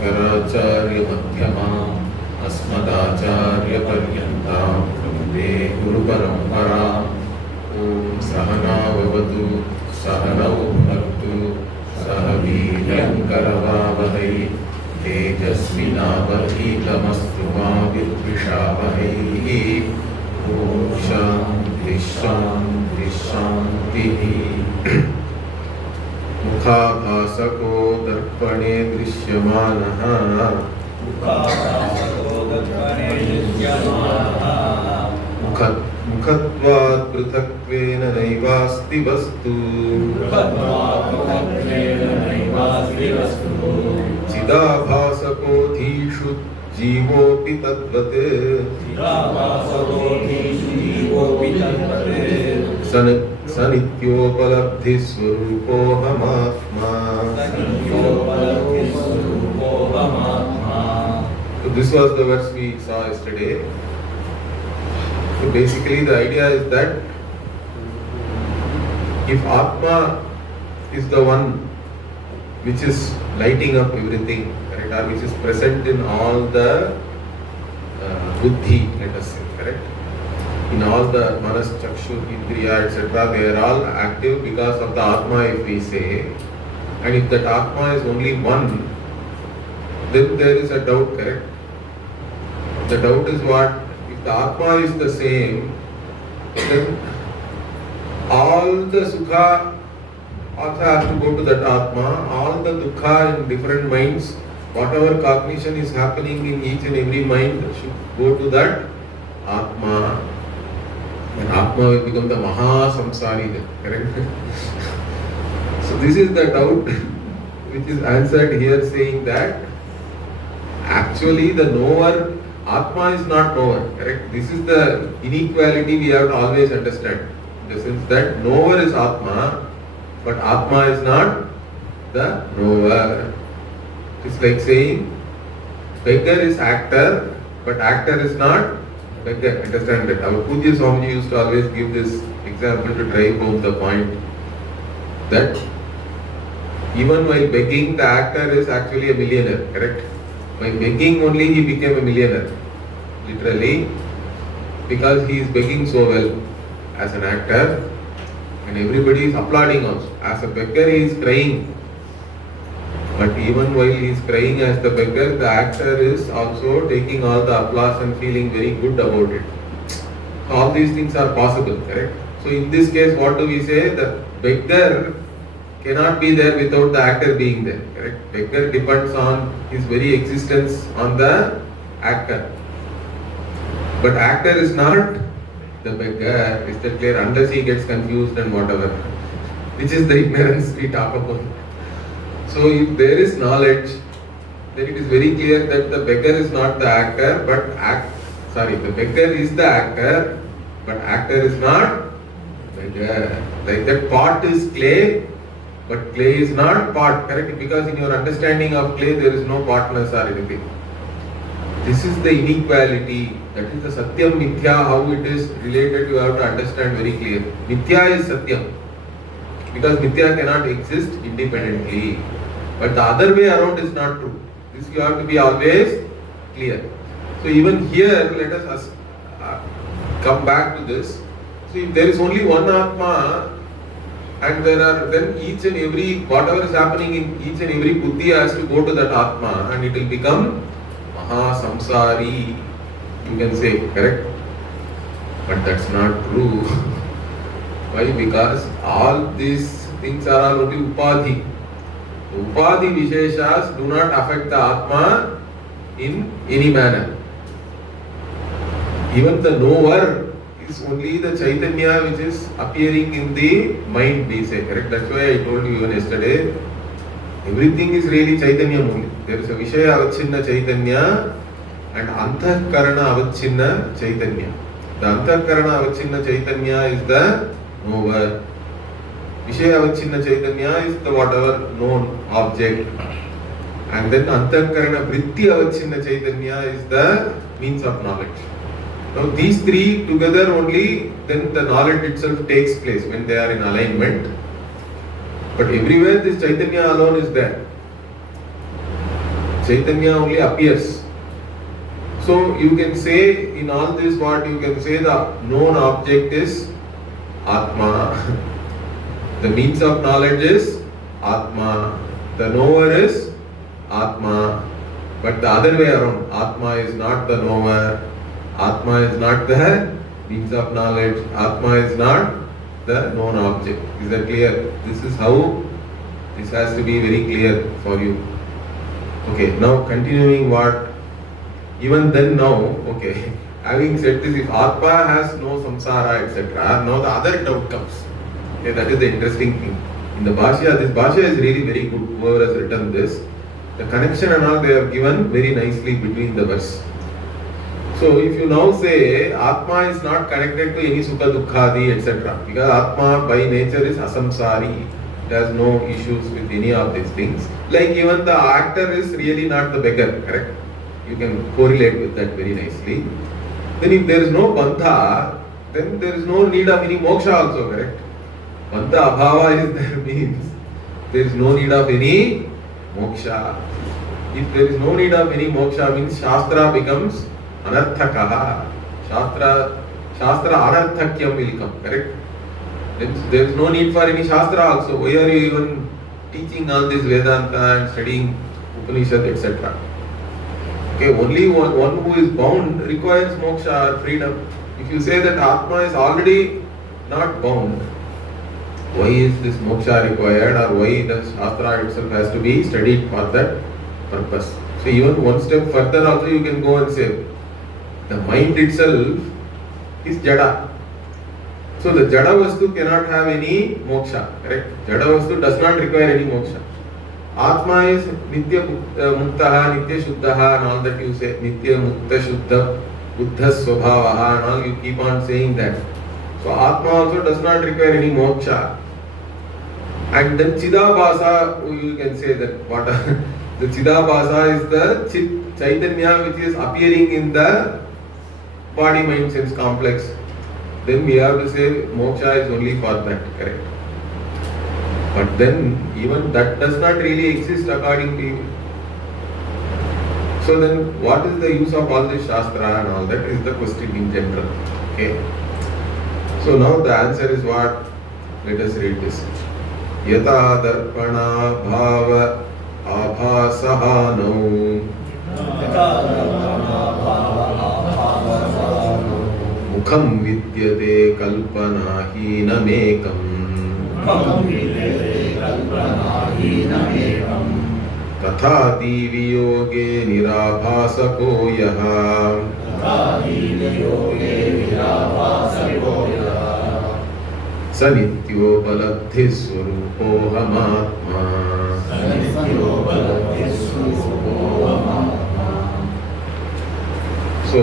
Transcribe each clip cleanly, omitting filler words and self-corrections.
शङ्कराचार्यमध्यमाम् अस्मदाचार्यपर्यन्तां वन्दे गुरुपरम्पराम्। ॐ सहना भवतु सहनौ भुनक्तु सह वीर्यं करवावहै तेजस्विनावधीतमस्तु मा विद्विषावहै। ॐ शान्तिः शान्तिः शान्तिः। मुखाभासको दर्पणे दृश्यमानः मुखत्वात् पृथक्त्वेन नैवास्ति वस्तु। चिदाभासकोऽधीषु जीवोऽपि तद्वत् सनित्योपलब्धिस्वरूपोऽहमात्मा। So this was the verse we saw yesterday. So basically the idea is that if Atma is the one which is lighting up everything, correct, or which is present in all the buddhi, let us say, correct, in all the manas, chakshu, indriya, etc., they are all active because of the Atma, if we say. And if that Atma is only one, then there is a doubt, correct? The doubt is what? If the Atma is the same, then all the sukha also has to go to that Atma, all the dukkha in different minds, whatever cognition is happening in each and every mind should go to that Atma. And Atma will become the Maha Samsari, correct? So this is the doubt which is answered here, saying that actually the knower, Atma is not knower, correct? This is the inequality we have to always understand. In the sense that knower is Atma, but Atma is not the knower. It's like saying beggar is actor, but actor is not beggar. Understand that? Our Pujya Swamiji used to always give this example to drive home the point that even while begging, the actor is actually a millionaire, correct? By begging only he became a millionaire, literally, because he is begging so well as an actor, and everybody is applauding also. As a beggar he is crying, but even while he is crying as the beggar, the actor is also taking all the applause and feeling very good about it. So all these things are possible, correct? So in this case, what do we say? The beggar cannot be there without the actor being there, correct? Beggar depends on his very existence on the actor. But actor is not the beggar, is that clear? Unless he gets confused and whatever, which is the ignorance we talk about. So if there is knowledge, then it is very clear that the beggar is not the actor, but the beggar is the actor, but actor is not beggar. Like that pot is clay, but clay is not pot, correct? Because in your understanding of clay, there is no potness or anything. This is the inequality. That is the Satyam Mithya, how it is related, you have to understand very clear. Mithya is Satyam, because Mithya cannot exist independently. But the other way around is not true. This you have to be always clear. So even here, let us come back to this. So if there is only one Atma, and there are then each and every, whatever is happening in each and every buddhi has to go to that Atma, and it will become Maha Samsari, you can say, correct? But that's not true. Why? Because all these things are all only Upadhi. The Upadhi Visheshas do not affect the Atma in any manner. Even the knower is only the Chaitanya which is appearing in the mind, we say, correct? That's why I told you even yesterday, everything is really Chaitanya only. There is a Vishaya Avachinna Chaitanya and Antahkarana Avachinna Chaitanya. The Antahkarana Avachinna Chaitanya is the knower. Vishaya Avachinna Chaitanya is the whatever known object. And then Antahkarana Vritti Avachinna Chaitanya is the means of knowledge. Now these three together only, then the knowledge itself takes place when they are in alignment. But everywhere this Chaitanya alone is there. Chaitanya only appears. So you can say in all this what you can say, the known object is Atma. The means of knowledge is Atma. The knower is Atma. But the other way around, Atma is not the knower. Atma is not the means of knowledge. Atma is not the known object. Is that clear? This is how this has to be very clear for you. Okay, now continuing what, even then now, okay, having said this, if Atma has no samsara, etc., now the other doubt comes. Okay, that is the interesting thing. In the Bhashya, this Bhashya is really very good, whoever has written this. The connection and all they have given very nicely between the verse. So if you now say Atma is not connected to any Sukha Dukkhadi, etc., because Atma by nature is asamsari, it has no issues with any of these things. Like even the actor is really not the beggar, correct? You can correlate with that very nicely. Then if there is no bandha, then there is no need of any moksha also, correct? Bandha abhava is there means there is no need of any moksha. If there is no need of any moksha means Shastra becomes anarthakaha. Shastra anarthakyam will come, correct? There is no need for any Shastra also. Why are you even teaching all this Vedanta and studying Upanishad, etc.? Okay, only one who is bound requires moksha or freedom. If you say that Atma is already not bound, why is this moksha required, or why the Shastra itself has to be studied for that purpose? So even one step further also you can go and say, the mind itself is jada. So the jada vastu cannot have any moksha, correct? Jada vastu does not require any moksha. Atma is nitya muktaha, nitya shuddhaha and all that you say, nitya mukta shuddha, buddha swabhavaha and all, you keep on saying that. So Atma also does not require any moksha. And then Chidabhasa, you can say that what the Chidabhasa is the Chit Chaitanya which is appearing in the body mind sense complex. Then we have to say moksha is only for that, correct? But then even that does not really exist according to you. So then what is the use of all this Shastra and all that is the question in general. Okay. So now the answer is what? Let us read this. Yata darpana bhava abhasahano mukham vidyate kalpana hinamekam तथा दिवियोगे निराभासको यः स नित्योपलब्धिः स्वरूपोऽहमात्मा So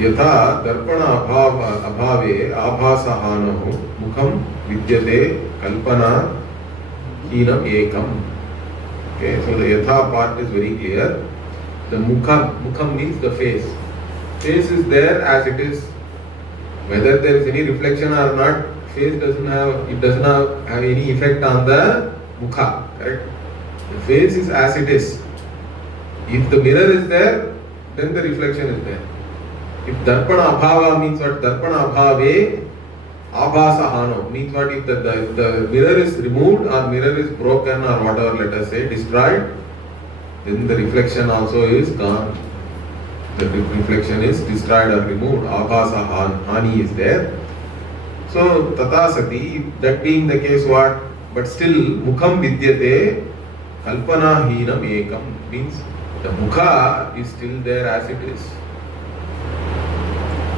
यथा दर्पण अभावे आभासहानो मुखम विद्यते कल्पना हीनम एकम. Okay, so the yatha part is very clear. The mukham means the face. Face is there as it is. Whether there is any reflection or not, face does not have any effect on the mukha. Correct? The face is as it is. If the mirror is there, then the reflection is there. If darpana abhava means what? Darpana abhave abhasahano means what? If the mirror is removed or mirror is broken or whatever, let us say, destroyed, then the reflection also is gone. The reflection is destroyed or removed. Abhasahani is there. So tata sati, that being the case, what? But still mukham vidyate kalpana hinam ekam means the mukha is still there as it is.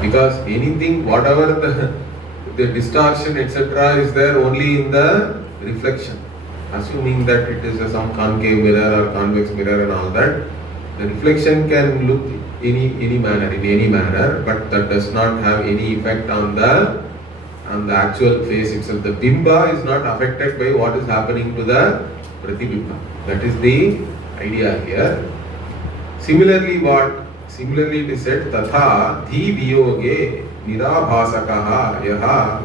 Because anything, whatever the distortion, etc., is there only in the reflection. Assuming that it is some concave mirror or convex mirror and all that, the reflection can look in any manner, but that does not have any effect on the actual face itself. The bimba is not affected by what is happening to the pratibimba. That is the idea here. Similarly, it is said, tatha dhi viyoge nirabhasakaha yaha.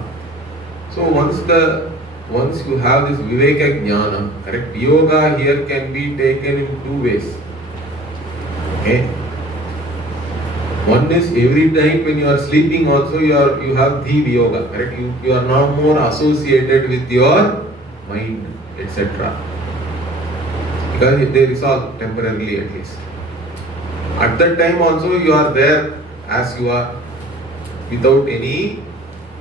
So once the once you have this Viveka Jnana, correct? Yoga here can be taken in two ways. Okay? One is every night when you are sleeping also you have the yoga, correct? You are now more associated with your mind, etc. Because they resolve temporarily at least. At that time also you are there as you are without any,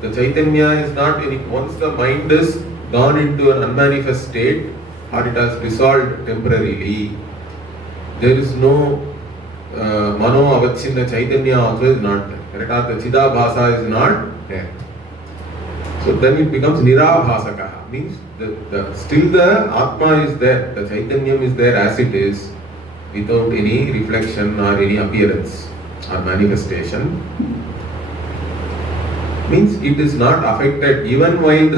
the Chaitanya is not any, once the mind is gone into an unmanifest state or it has resolved temporarily, there is no Mano Avachinna Chaitanya also is not there. Correct? The Chidabhasa is not there. So then it becomes Nirabhasaka. Means still the Atma is there, the Chaitanyam is there as it is, without any reflection or any appearance or manifestation. Means it is not affected even while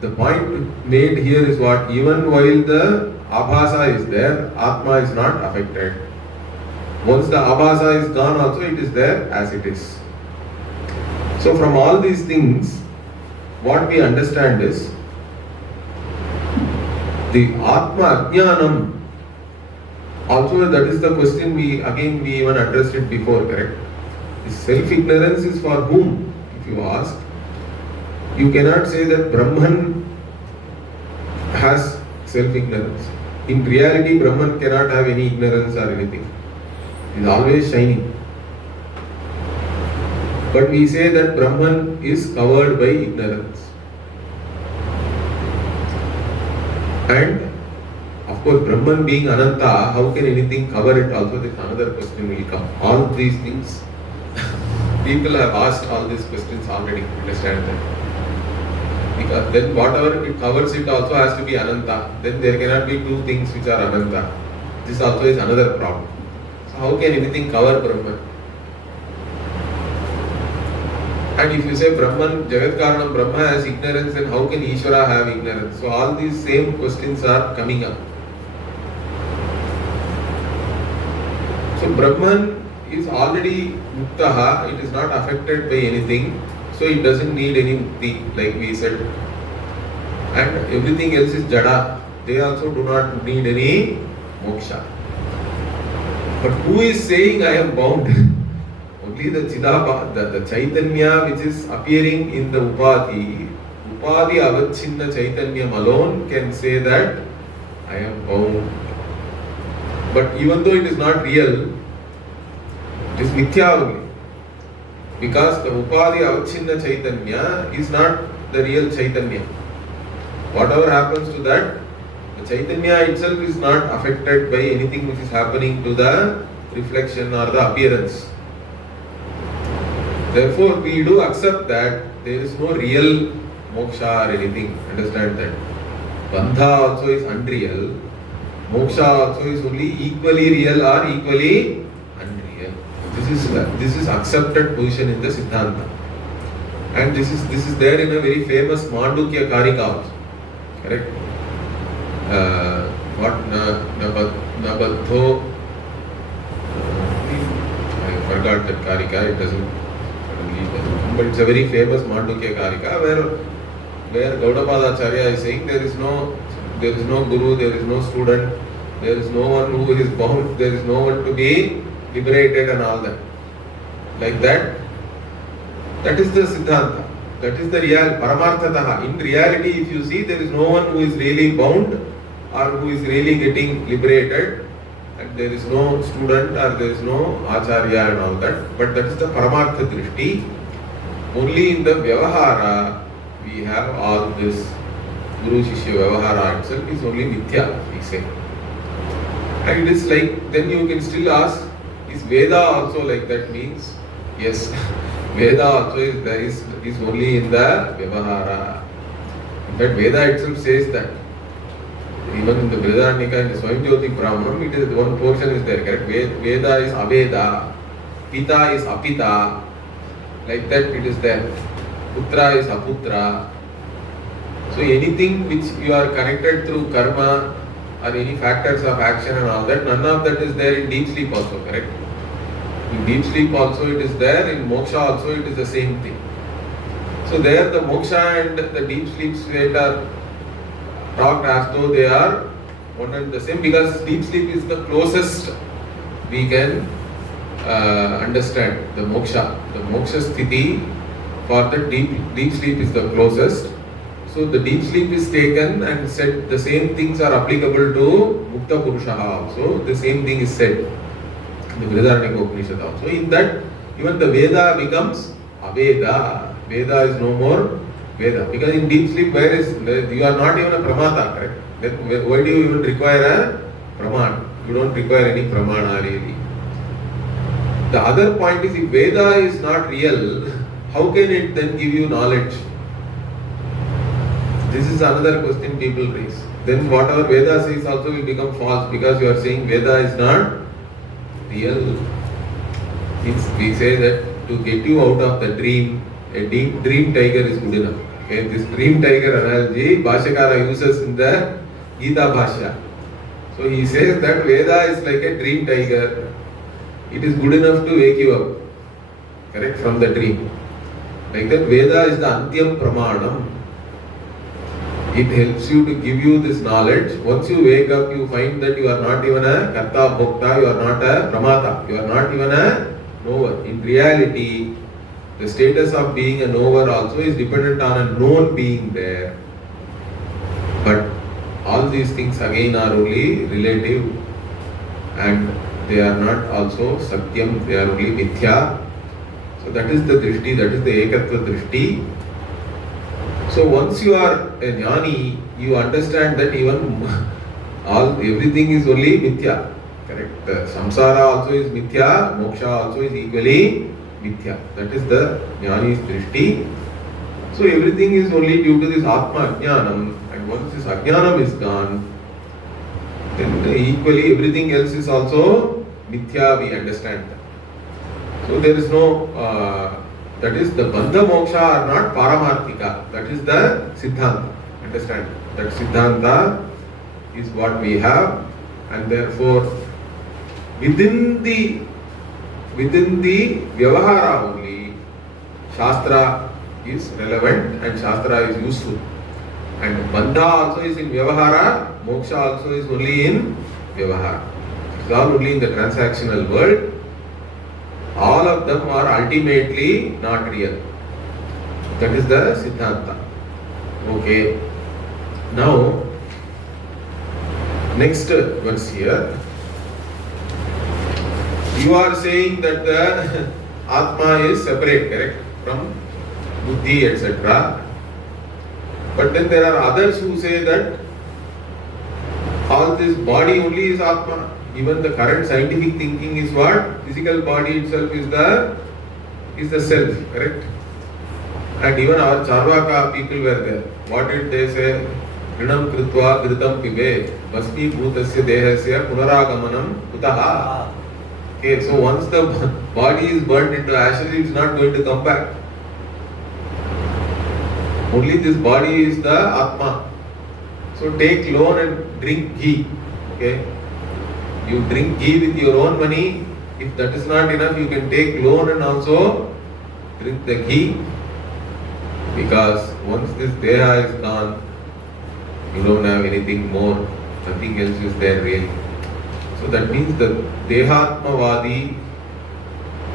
the point made here is what? Even while the Abhasa is there, Atma is not affected. Once the Abhasa is gone also it is there as it is. So from all these things, what we understand is the Atma Ajnanam, also that is the question we even addressed it before, correct? The self-ignorance is for whom? If you ask, you cannot say that Brahman has self-ignorance. In reality, Brahman cannot have any ignorance or anything. He is always shining. But we say that Brahman is covered by ignorance. And of course, Brahman being Ananta, how can anything cover it also? That another question will come. All these things, people have asked all these questions already. Understand that? Because then whatever it covers it also has to be Ananta. Then there cannot be two things which are Ananta. This also is another problem. So how can anything cover Brahman? And if you say Brahman, Jagat Karanam Brahma has ignorance, then how can Ishvara have ignorance? So all these same questions are coming up. So Brahman is already Muktaha, it is not affected by anything, so it doesn't need any Mukti, like we said. And everything else is Jada, they also do not need any Moksha. But who is saying I am bound? Only the the Chaitanya which is appearing in the Upadhi Avachinna Chaitanyam alone can say that I am bound. But even though it is not real, it is Mithya only. Because the Upadhi Avachinna Chaitanya is not the real Chaitanya. Whatever happens to that, the Chaitanya itself is not affected by anything which is happening to the reflection or the appearance. Therefore, we do accept that there is no real moksha or anything. Understand that. Bandha also is unreal. Moksha also is only equally real or equally unreal. This is accepted position in the Siddhanta. And this is there in a very famous Mandukya Karika also. Correct? Nabadho. I forgot that Karika, it doesn't. But it's a very famous Mandukya Karika where Gaudapada Acharya is saying there is no guru, there is no student, there is no one who is bound, there is no one to be liberated and all that. Like that is the Siddhanta. That is the real Paramarthataha. In reality, if you see, there is no one who is really bound or who is really getting liberated, and there is no student or there is no Acharya and all that. But that is the Paramartha Drishti. Only in the Vyavahara, we have all this Guru Shishya Vyavahara itself is only Mithya, we say. And it is like, then you can still ask, is Veda also like that? Means, yes, Veda also is only in the Vyavahara. In fact, Veda itself says that. Even in the Brihadaranyaka and the Swayamjyoti Brahmanam, it is one portion is there, correct? Veda is Aveda, Pita is Apita, like that it is there. Putra is Aputra. So anything which you are connected through karma or any factors of action and all that, none of that is there in deep sleep also, correct? In deep sleep also it is there, in moksha also it is the same thing. So there the moksha and the deep sleep state are talked as though they are one and the same, because deep sleep is the closest we can understand the moksha. The moksha sthiti for the deep sleep is the closest. So the deep sleep is taken and said the same things are applicable to Mukta Purushaha also. The same thing is said in the Brihadaranyaka Upanishad also. In that, even the Veda becomes Aveda. Veda is no more Veda. Because in deep sleep, you are not even a Pramata, correct? Then why do you even require a Praman? You don't require any Pramana really. The other point is, if Veda is not real, how can it then give you knowledge? This is another question people raise. Then whatever Veda says also will become false, because you are saying Veda is not real. We say that to get you out of the dream, a deep dream tiger is good enough. Okay? This dream tiger analogy, Bhashyakara uses in the Gita Bhashya. So he says that Veda is like a dream tiger. It is good enough to wake you up, correct, from the dream. Like that, Veda is the Antyam Pramanam. It helps you to give you this knowledge. Once you wake up, you find that you are not even a Karta Bhokta, you are not a Pramata, you are not even a knower. In reality, the status of being a knower also is dependent on a known being there. But all these things again are only relative, and they are not also Satyam, they are only Mithya. So that is the Drishti, that is the Ekatva Drishti. So once you are a Jnani, you understand that even everything is only Mithya. Correct. The Samsara also is Mithya, Moksha also is equally Mithya. That is the Jnani's Drishti. So everything is only due to this Atma Ajnanam, and once this Ajnanam is gone, then equally everything else is also Mithya, we understand that. So there is no, that is the Bandha Moksha are not Paramarthika, that is the Siddhanta. Understand? That Siddhanta is what we have, and therefore within the Vyavahara only, Shastra is relevant and Shastra is useful. And Bandha also is in Vyavahara, Moksha also is only in Vyavahara. It is all only in the transactional world. All of them are ultimately not real. That is the Siddhanta. Okay. Now, next verse here. You are saying that the Atma is separate, correct, from Buddhi, etc. But then there are others who say that all this body only is Atma. Even the current scientific thinking is what? Physical body itself is the self, correct? And even our Charvaka people were there. What did they say? Rinam Kritva Dhritam Pibe Basmi Bhutasya Dehasya Punaragamanam Kutaha. Okay, so once the body is burnt into ashes, it is not going to come back. Only this body is the Atma. So take loan and drink ghee. Okay? You drink ghee with your own money. If that is not enough, you can take loan and also drink the ghee. Because once this Deha is gone, you don't have anything more. Nothing else is there really. So that means the Dehatmavadi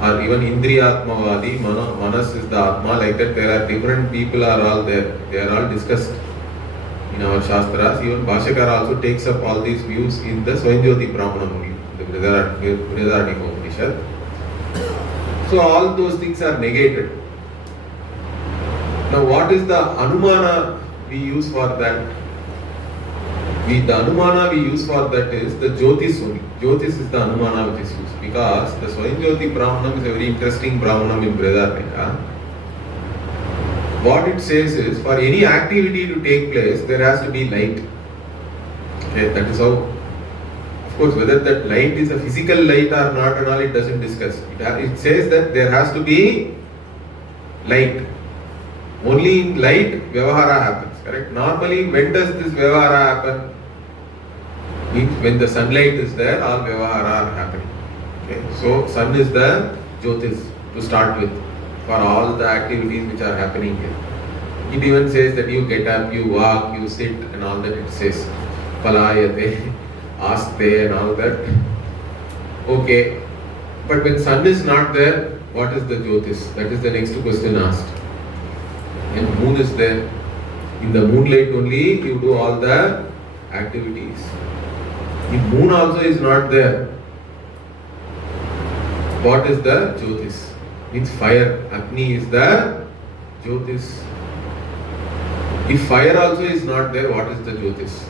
or even Indriyatmavadi, Manas is the Atma, like that there are different people are all there. They are all discussed in our Shastras. Even Bhashyakara also takes up all these views in the Swayanjyoti Brahmanam, the Brihadaranyaka Upanishad. So all those things are negated. Now what is the Anumana we use for that? The Anumana we use for that is the Jyotis only. Jyotis is the Anumana which is used. Because the Swayanjyoti Brahmanam is a very interesting Brahmanam in Brihadaranyaka. What it says is, for any activity to take place, there has to be light. Okay, that is how. Of course, whether that light is a physical light or not and all, it doesn't discuss. It says that there has to be light. Only in light, Vyavahara happens. Correct? Normally, when does this Vyavahara happen? Means when the sunlight is there, all Vyavahara are happening. Okay? So, sun is the Jyotis to start with. for all the activities which are happening here. It even says that you get up, you walk, you sit and all that. It says palayate, aste and all that. Okay, but when sun is not there, what is the jyotis? That is the next question asked. And moon is there. In the moonlight only you do all the activities. If moon also is not there, what is the jyotis? Means fire. Agni is the jyotis. If fire also is not there, what is the jyotis?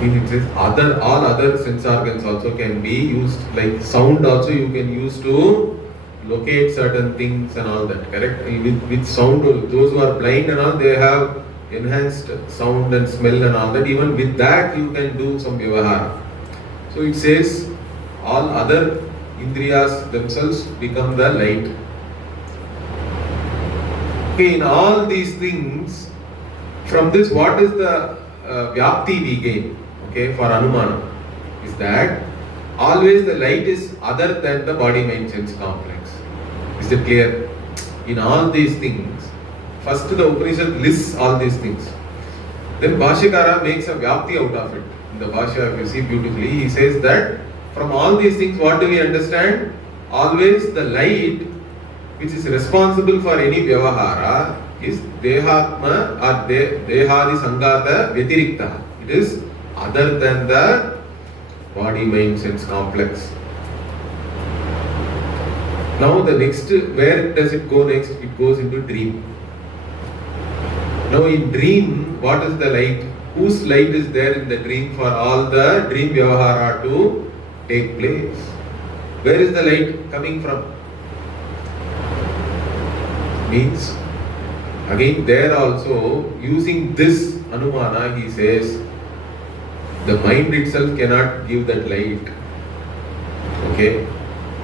It says all other sense organs also can be used, like sound also you can use to locate certain things and all that, correct? With sound, those who are blind and all, they have enhanced sound and smell and all that. Even with that you can do some vyavahara. So it says all other indriyas themselves become the light. Okay, in all these things, from this what is the vyapti we gain? Okay, for Anumana, is that always the light is other than the body mind sense complex. Is it clear? In all these things, first the Upanishad lists all these things. Then Bhashyakara makes a vyapti out of it. In the Bhashya, you see beautifully, he says that from all these things, what do we understand? Always the light which is responsible for any vyavahara is dehatma or dehadi sangata vyatirikta. It is other than the body mind sense complex. Now the next, where does it go next? It goes into dream. Now in dream, what is the light? Whose light is there in the dream for all the dream vyavahara to take place? Where is the light coming from? Means, again there also, using this Anumana, he says, the mind itself cannot give that light. Okay?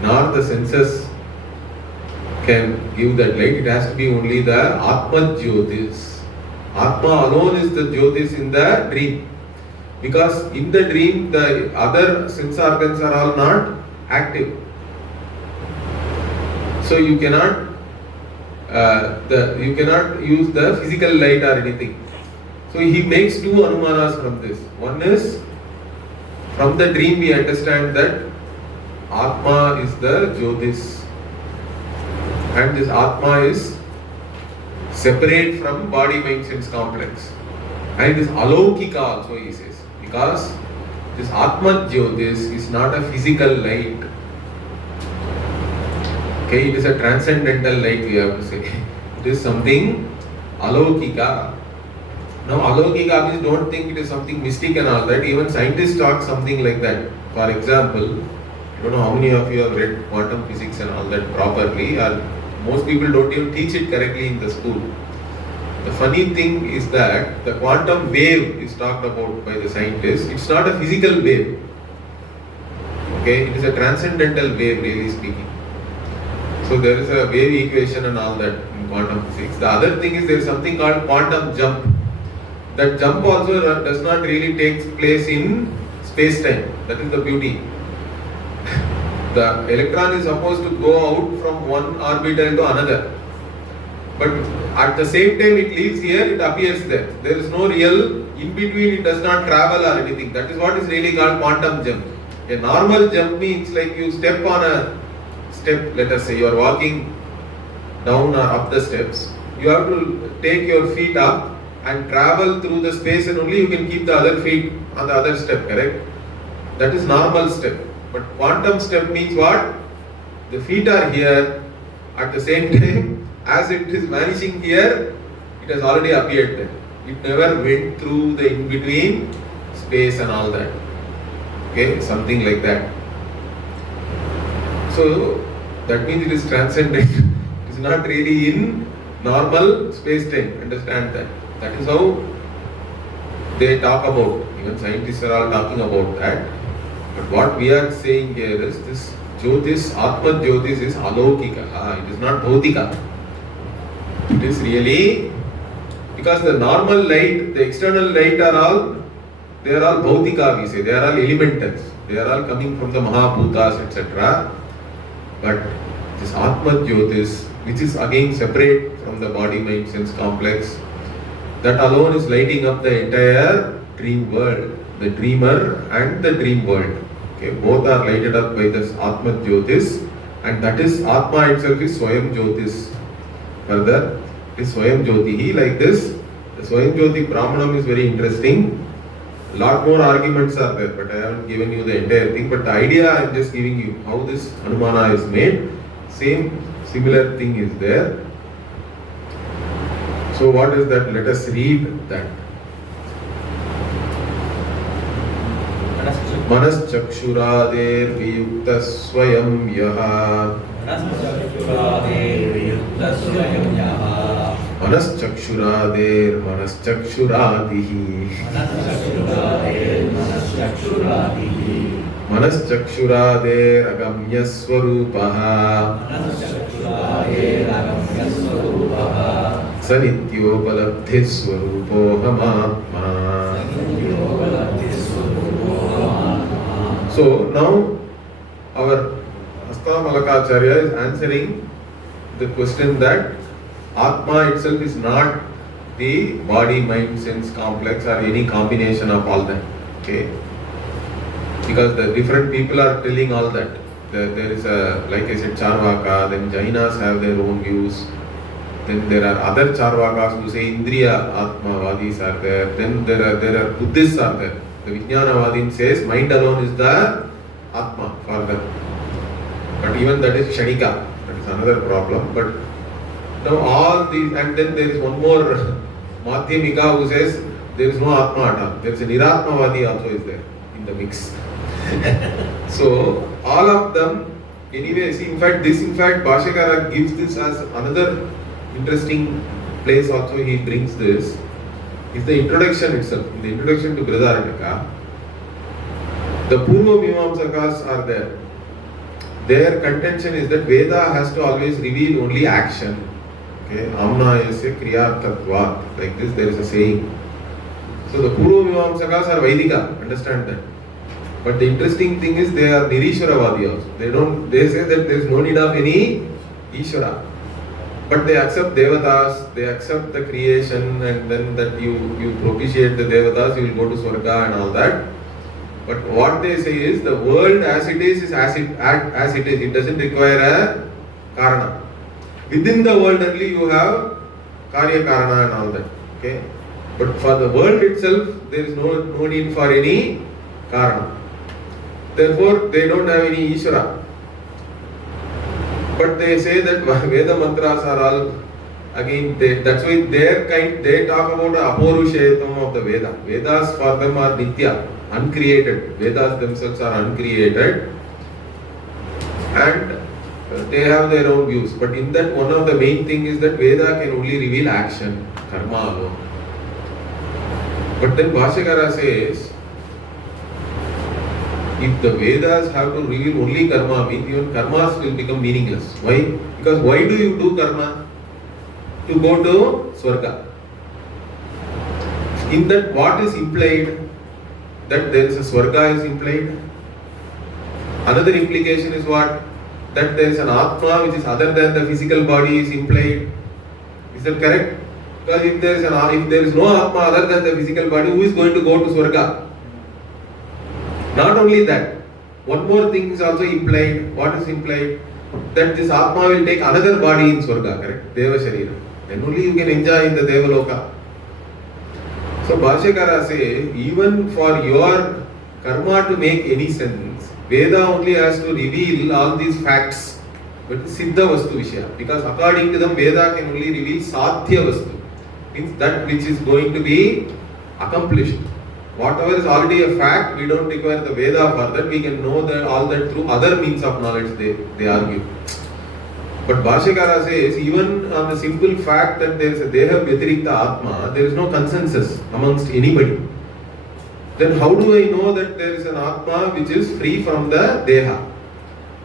Nor the senses can give that light. It has to be only the Atma Jyotis. Atma alone is the Jyotis in the dream. Because in the dream, the other sense organs are all not active. So you cannot use the physical light or anything. So he makes two Anumanas from this. One is, from the dream we understand that Atma is the Jyotis. And this Atma is separate from body mind sense complex. And this Alaukika also he says. Because this Atma Jyotis is not a physical light. Okay, it is a transcendental light we have to say. It is something Alaukika. Now Alaukika means don't think it is something mystic and all that. Even scientists talk something like that. For example, I don't know how many of you have read quantum physics and all that properly, or most people don't even teach it correctly in the school. The funny thing is that the quantum wave is talked about by the scientists. It's not a physical wave. Okay, it is a transcendental wave, really speaking. So there is a wave equation and all that in quantum physics. The other thing is there is something called quantum jump. That jump also does not really take place in space-time. That is the beauty. The electron is supposed to go out from one orbital to another. But at the same time it leaves here, it appears there. There is no real in between, it does not travel or anything. That is what is really called quantum jump. A normal jump means like you step on a step, let us say you are walking down or up the steps. You have to take your feet up and travel through the space, and only you can keep the other feet on the other step, correct? That is normal step. But quantum step means what? The feet are here, at the same time, as it is vanishing here, it has already appeared there. It never went through the in-between space and all that. Okay, something like that. So, that means it is transcendent. It is not really in normal space-time. Understand that. That is how they talk about. Even scientists are all talking about that. But what we are saying here is this Jyotis, Atma Jyotis is Alaukika. It is not Bhautika. It is really, because the normal light, the external light they are all Bhautika we say. They are all elementals. They are all coming from the Mahabhutas, etc. But this Atma Jyotis which is again separate from the body, mind, sense complex. That alone is lighting up the entire dream world, the dreamer and the dream world. Okay, both are lighted up by this Atma Jyotis, and that is Atma itself is Swayam Jyotis. Further, it is Swayam Jyotihi like this. The Swayam Jyoti Brahmanam is very interesting. A lot more arguments are there, but I haven't given you the entire thing. But the idea I am just giving you how this Anumana is made. Similar thing is there. So what is that? Let us read that. Manas Chakshurader Viyukta Swayam Yaha. Manas Chakshurader Manas Chakshuradihi. Manas Chakshurader Agamya Swarupaha. Sanityopaladhi Swarupohamatma. So now our Hastaamalakeeyam is answering the question that Atma itself is not the body, mind, sense complex or any combination of all that. Okay? Because the different people are telling all that. There is a, like I said, Charvaka, then Jainas have their own views. Then there are other Charvakas who say Indriya Atmavadis are there. Then there are Buddhists are there. The Vijnanavadin says mind alone is the Atma for them. But even that is Kshanika. That is another problem. But now all these, and then there is one more Madhyamika who says there is no Atma at all. There is a Niratmavadi also is there in the mix. So all of them, anyway, see, in fact, Bhashyakara gives this as another interesting place also. He brings this is the introduction itself. In the introduction to Brihadaranyaka, the Purva Mimamsakas are there. Their contention is that Veda has to always reveal only action. Okay, Amna yasya kriyarthatvat. Like this, there is a saying. So the Purva Mimamsakas are Vaidika. Understand that. But the interesting thing is they are Nirishwaravadi also. They say that there is no need of any Ishvara. But they accept Devatas, they accept the creation, and then that you propitiate the Devatas, you will go to Swarga and all that. But what they say is the world as it is as it is. It doesn't require a Karana. Within the world only you have Karya Karana and all that. Okay? But for the world itself, there is no need for any Karana. Therefore, they don't have any Ishvara. But they say that Veda mantras are all, again, that's why they talk about the Aporushetam of the Veda. Vedas for them are Nitya, uncreated. Vedas themselves are uncreated. And they have their own views. But in that, one of the main thing is that Veda can only reveal action, karma alone. But then Bhashyakara says, if the Vedas have to reveal only karma, means even karmas will become meaningless. Why? Because why do you do karma? To go to Swarga. In that, what is implied? That there is a Swarga is implied. Another implication is what? That there is an Atma which is other than the physical body is implied. Is that correct? Because if there is no Atma other than the physical body, who is going to go to Swarga? Not only that, one more thing is also implied. What is implied? That this Atma will take another body in Swarga, correct? Deva Sharira. Then only you can enjoy in the Devaloka. So Bhashyakara say, even for your karma to make any sense, Veda only has to reveal all these facts. But Siddha Vastu Vishya. Because according to them, Veda can only reveal Sadhya Vastu. Means that which is going to be accomplished. Whatever is already a fact, we don't require the Veda for that. We can know that all that through other means of knowledge, they argue. But Bhashyakara says, even on the simple fact that there is a Deha Vyatirikta Atma, there is no consensus amongst anybody. Then how do I know that there is an Atma which is free from the Deha?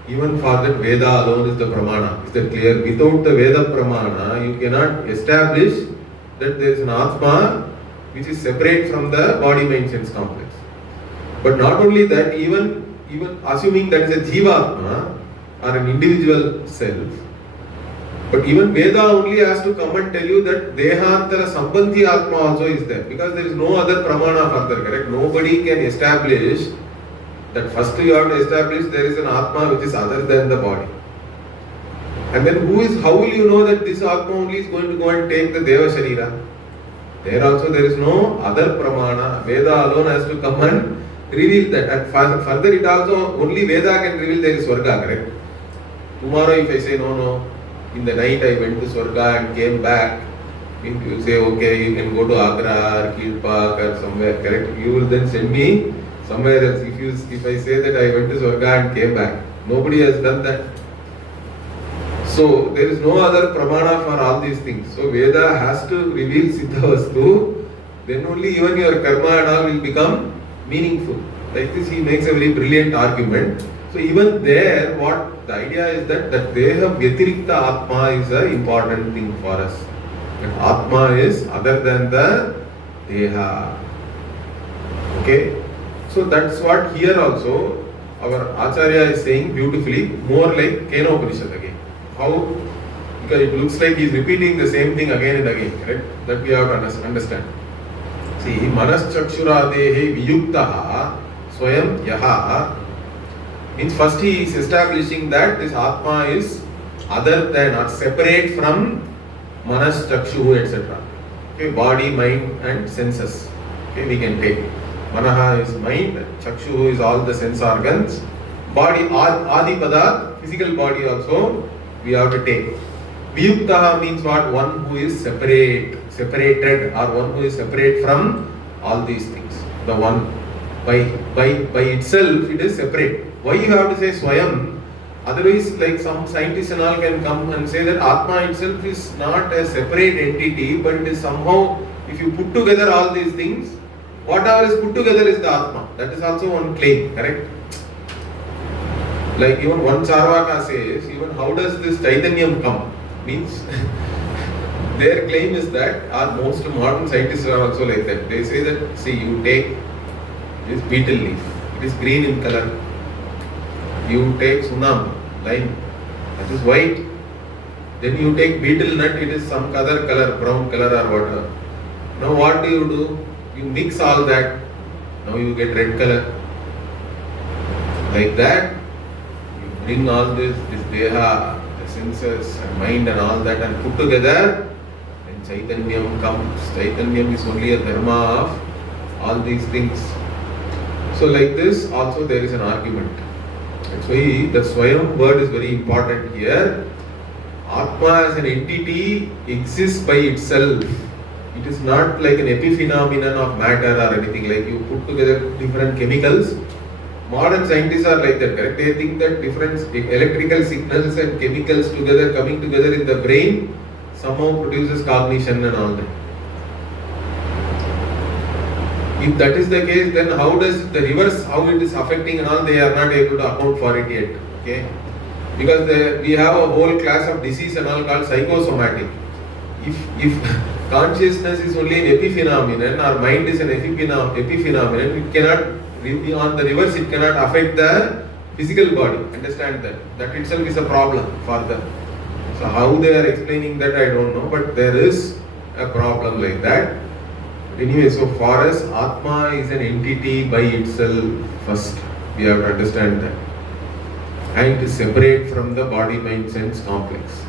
Even for that, Veda alone is the Pramana. Is that clear? Without the Veda Pramana, you cannot establish that there is an Atma which is separate from the body, mind, sense complex. But not only that, even assuming that is a Jiva Atma or an individual self, But even Veda only has to come and tell you that Dehantara Sambandhi Atma also is there, because there is no other pramana further, correct? Nobody can establish that. First you have to establish there is an Atma which is other than the body. And then how will you know that this Atma only is going to go and take the Deva Sharira? There also there is no other pramana. Veda alone has to come and reveal that. And further it also, only Veda can reveal there is Swarga, correct? Tomorrow if I say no, in the night I went to Swarga and came back, if you say okay, you can go to Agra or Kilpak or somewhere, correct? You will then send me somewhere else. If I say that I went to Swarga and came back, nobody has done that. So there is no other pramana for all these things. So Veda has to reveal Siddha Vastu, then only even your karma and all will become meaningful. Like this he makes a very brilliant argument. So even there, what the idea is that Deha Vyatirikta Atma is an important thing for us. That Atma is other than the Deha. Okay? So that's what here also our Acharya is saying beautifully, more like Kenopanishad again. How? Because it looks like he is repeating the same thing again and again, correct? That we have to understand. See, Manas Chakshuradehe Viyuktaha Swayam Yaha means first he is establishing that this Atma is other than or separate from Manas, Chakshu, etc. Okay, body, mind and senses. Okay, we can take. Manaha is mind, Chakshu is all the sense organs, body, Adipada, physical body also we have to take. Viyuktaha means what? One who is separated, or one who is separate from all these things. The one by itself it is separate. Why you have to say Swayam? Otherwise, like some scientists and all can come and say that Atma itself is not a separate entity, but it is somehow, if you put together all these things, whatever is put together is the Atma. That is also one claim, correct? Like even one Charvaka says, even how does this Chaitanyam come? Means their claim is that, our most modern scientists are also like that. They say that, see, you take this betel leaf, it is green in color. You take sunam, lime, that is white. Then you take betel nut, it is some other color, brown color or whatever. Now what do? You mix all that, now you get red color. Like that, you bring all this Deha, the senses and mind and all that and put together, then Chaitanyam comes. Chaitanyam is only a dharma of all these things. So like this also there is an argument. That's why the Swayam word is very important here. Atma as an entity exists by itself. It is not like an epiphenomenon of matter or anything, like you put together different chemicals. Modern scientists are like that, correct? They think that different electrical signals and chemicals together, coming together in the brain, somehow produces cognition and all that. If that is the case, then how does the reverse, how it is affecting and all, they are not able to account for it yet. Okay? Because we have a whole class of disease and all called psychosomatic. If consciousness is only an epiphenomenon, or mind is an epiphenomenon, it cannot, on the reverse, it cannot affect the physical body. Understand that? That itself is a problem for them. So how they are explaining that, I don't know, but there is a problem like that. Anyway, so for us, Atma is an entity by itself first. We have to understand that. And it is separate from the body, mind, sense complex.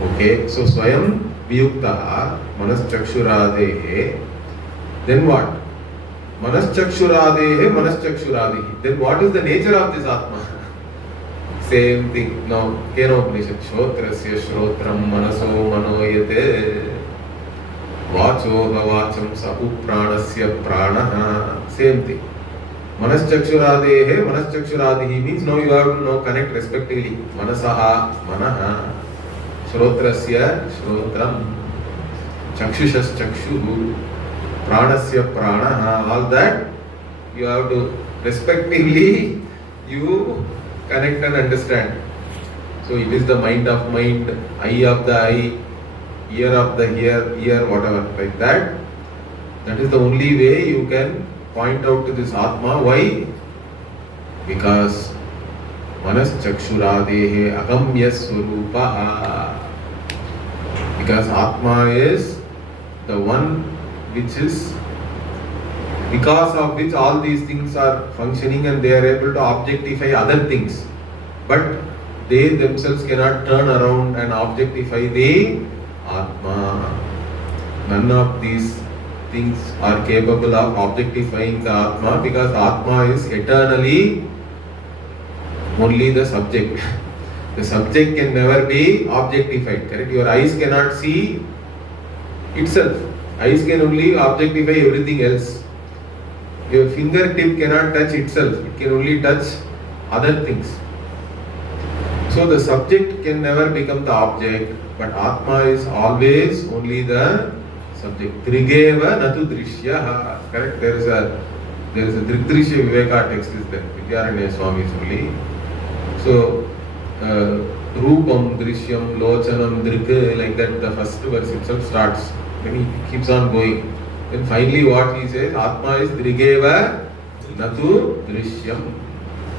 Okay, so Swayam Viyuktaha Manas Chakshuradehe. Then what? Manas Chakshuradehe. Then what is the nature of this Atma? Same thing. Now, Kenopanishad. Shrotrasya Shrotram Manaso Manoyate. Vachoha Vacham Sahu Pranasya Pranaha. Same thing. Manas Chakshuradehe means now you have to now connect respectively. Manasaha, Manaha. Shrotrasya Shrotram. Chakshushas Chakshu. Pranasya Pranaha. All that you have to respectively you connect and understand. So it is the mind of mind, eye of the eye, ear of the ear, whatever, like that. That is the only way you can point out to this Atma. Why? Because Manas Chakshuradehe Agamya Swarupaha. Because Atma is the one which is, because of which all these things are functioning and they are able to objectify other things. But they themselves cannot turn around and objectify the Atma. None of these things are capable of objectifying the Atma, because Atma is eternally only the subject. The subject can never be objectified, correct? Your eyes cannot see itself. Eyes can only objectify everything else. Your fingertip cannot touch itself. It can only touch other things. So the subject can never become the object, but Atma is always only the subject. Trigeva natu drishyaha. Correct? There is a Trigdrishya Viveka text is there. Vidyaranya Swami is only. So Rupam, Drishyam, Lochanam, Drik, like that the first verse itself starts. Then he keeps on going. Then finally what he says, Atma is Drigeva Natu Drishyam.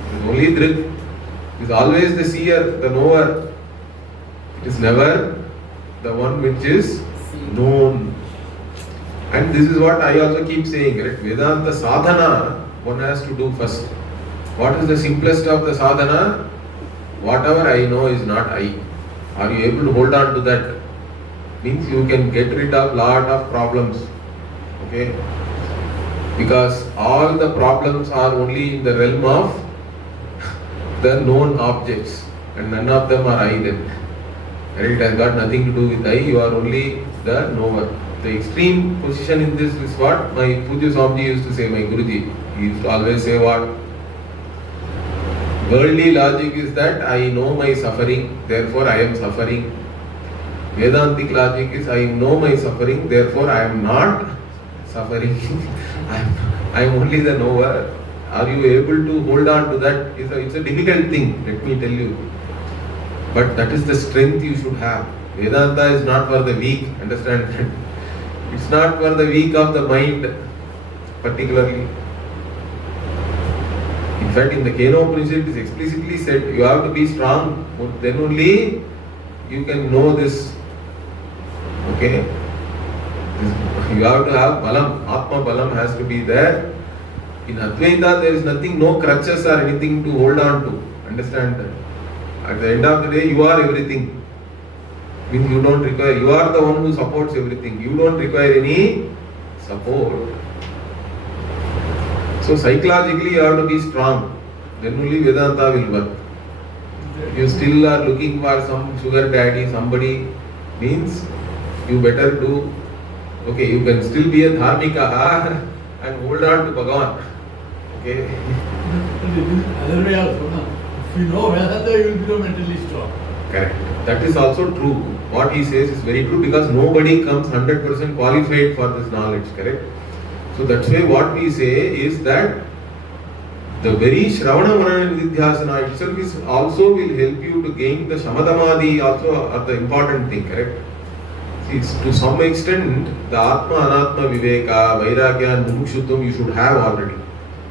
It is only Drik. It is always the seer, the knower. It is never the one which is known. And this is what I also keep saying, right? Vedanta sadhana one has to do first. What is the simplest of the sadhana? Whatever I know is not I. Are you able to hold on to that? Means you can get rid of lot of problems. Okay? Because all the problems are only in the realm of the known objects, and none of them are I then. It has got nothing to do with I, you are only the knower. The extreme position in this is what my Puja Swamiji used to say, my Guruji. He used to always say what? Worldly logic is that I know my suffering, therefore I am suffering. Vedantic logic is I know my suffering, therefore I am not suffering. I am only the knower. Are you able to hold on to that? It's a difficult thing, let me tell you. But that is the strength you should have. Vedanta is not for the weak, understand that? It's not for the weak of the mind, particularly. In fact, in the Keno Upanishad it is explicitly said, you have to be strong, then only you can know this. Okay? You have to have balam, Atma balam has to be there. In Advaita there is nothing, no crutches or anything to hold on to. Understand that? At the end of the day, you are everything. Means you don't require, you are the one who supports everything. You don't require any support. So psychologically you have to be strong. Then only Vedanta will work. You still are looking for some sugar daddy, somebody, means you better do, okay, you can still be a dharmika and hold on to Bhagavan. Okay. Other way also, no? If you know Vedanta, you will become mentally strong. Correct. That is also true. What he says is very true, because nobody comes 100% qualified for this knowledge, correct? So that's why what we say is that the very Shravana Manana Nidhyasana itself is also will help you to gain the Shamadamadi also are the important thing, correct? See, to some extent, the Atma Anatma Viveka, Vairagya and Mumukshutvam you should have already.